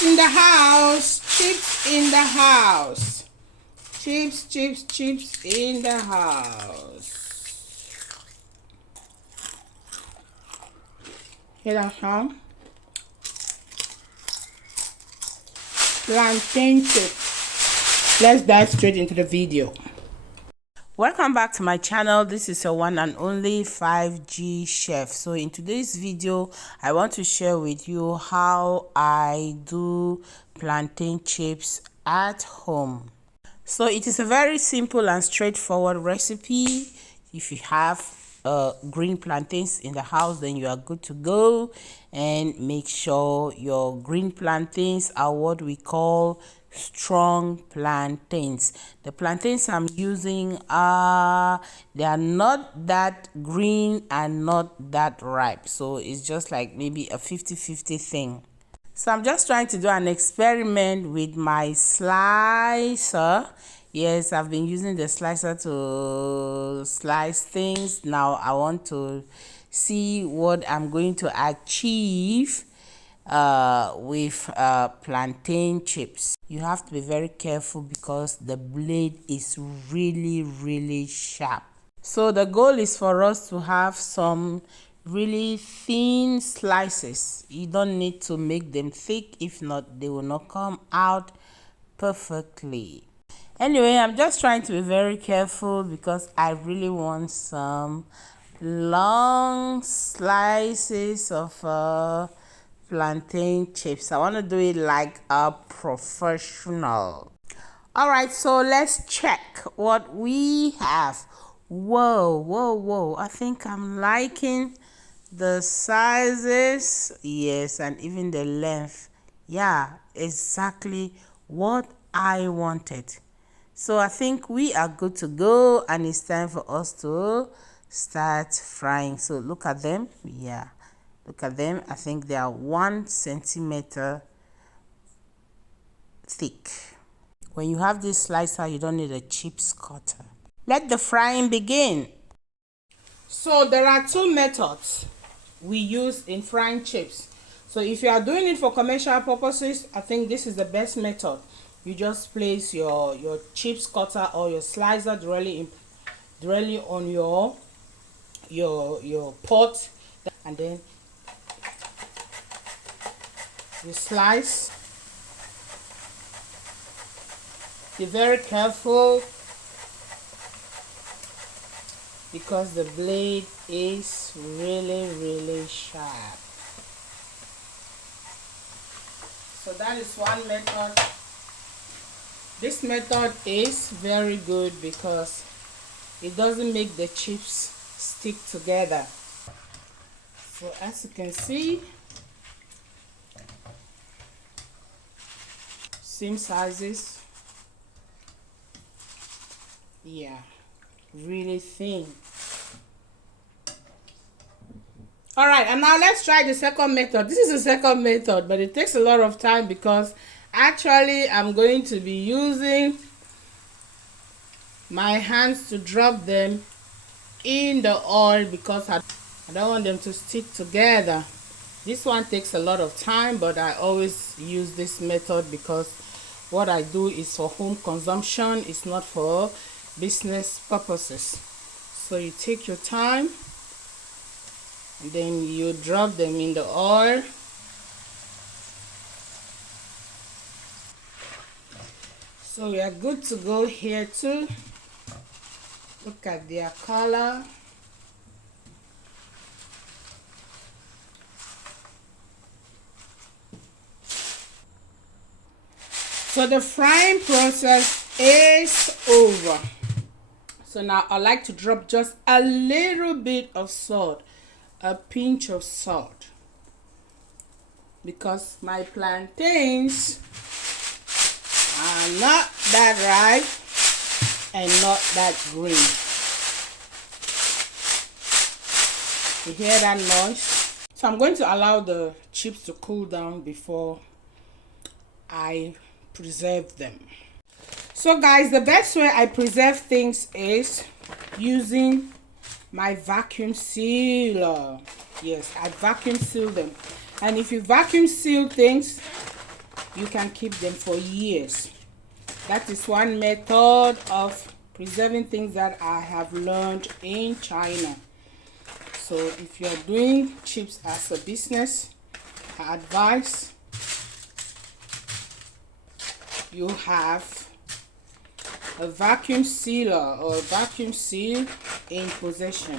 Chips in the house. Chips in the house. Chips, chips, chips in the house. Hear that sound? Plantain chips. Let's dive straight into the video. Welcome back to my channel. This is your one and only 5G chef. So in today's video, I want to share with you how I do plantain chips at home. So it is a very simple and straightforward recipe. If you have green plantains in the house, then you are good to go. And make sure your green plantains are what we call strong plantains. The plantains I'm using are, they are not that green and not that ripe, so it's just like maybe a 50-50 thing. So I'm just trying to do an experiment with my slicer. Yes, I've been using the slicer to slice things. Now I want to see what I'm going to achieve with plantain chips. You have to be very careful because the blade is really sharp. So the goal is for us to have some really thin slices. You don't need to make them thick, if not they will not come out perfectly. Anyway, I'm just trying to be very careful because I really want some long slices of plantain chips. I want to do it like a professional. All right, so let's check what we have. Whoa, I think I'm liking the sizes. Yes, and even the length. Yeah, exactly what I wanted. So I think we are good to go, and it's time for us to start frying. So look at them. Yeah, look at them. I think they are 1 centimeter thick. When you have this slicer, you don't need a chips cutter. Let the frying begin. So there are two methods we use in frying chips. So if you are doing it for commercial purposes, I think this is the best method. You just place your chips cutter or your slicer directly on your pot, and then you slice. Be very careful because the blade is really sharp. So that is one method. This method is very good because it doesn't make the chips stick together. So as you can see, same sizes. Yeah, really thin. All right, and now let's try the second method. This is the second method, but it takes a lot of time because actually I'm going to be using my hands to drop them in the oil because I don't want them to stick together. This one takes a lot of time, but I always use this method because what I do is for home consumption. It's not for business purposes. So you take your time and then you drop them in the oil. So we are good to go here too. Look at their color. So the frying process is over. So now I like to drop just a little bit of salt, a pinch of salt, because my plantains are not that ripe and not that green. You hear that noise? So I'm going to allow the chips to cool down before I preserve them. So guys, the best way I preserve things is using my vacuum sealer. Yes, I vacuum seal them. And if you vacuum seal things, you can keep them for years. That is one method of preserving things that I have learned in China. So if you're doing chips as a business, I advise you have a vacuum sealer or a vacuum seal in possession.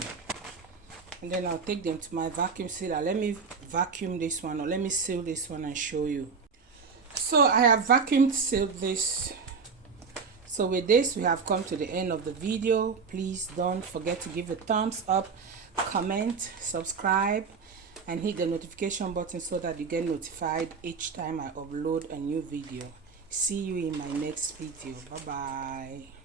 And then I'll take them to my vacuum sealer. Let me vacuum this one, or let me seal this one and show you. So I have vacuum sealed this. So with this, we have come to the end of the video. Please don't forget to give a thumbs up, comment, subscribe, and hit the notification button so that you get notified each time I upload a new video. See you in my next video. Bye bye.